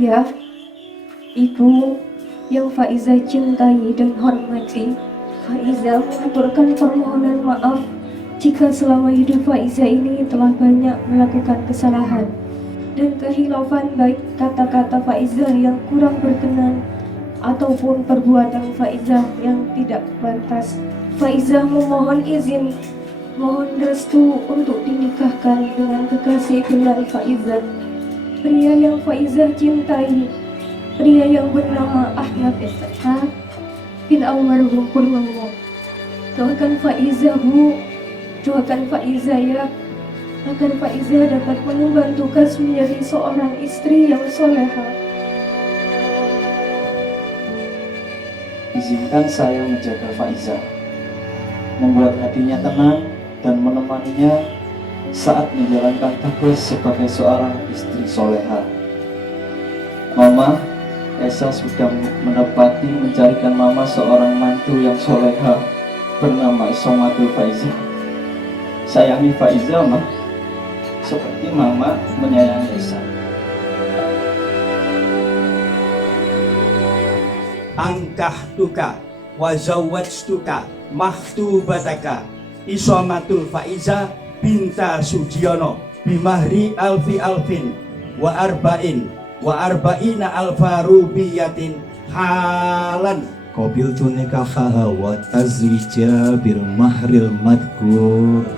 Ayah, Ibu yang Faizah cintai dan hormati, Faizah mengaturkan permohonan maaf jika selama hidup Faizah ini telah banyak melakukan kesalahan dan kehilafan, baik kata-kata Faizah yang kurang berkenan ataupun perbuatan Faizah yang tidak pantas. Faizah memohon izin, mohon restu untuk dinikahkan dengan kekasih benar Faizah, pria yang Faizah cintai, pria yang bernama Ahmad Ishaq bin almarhum Purnomo. Doakan Faizah, Bu, doakan Faizah ya, agar Faizah dapat mengemban tugas menjadi seorang istri yang soleha. Izinkan saya menjaga Faizah, membuat hatinya tenang dan menemaninya saat menjalankan tugas sebagai seorang istri soleha. Mama, Esa sudah menepati mencarikan Mama seorang mantu yang soleha bernama Somatul Faizah. Sayangi Faizah, Ma, seperti Mama menyayangi Esa. Angkahtuka wa zawwajtuka mahtubataka Isomatul Faizah binta Sudiono bimahri alfi alfin wa arba'ina alfa rubiyatin halan. Qabiltu nikahaha wa tazwija bil mahril madkur.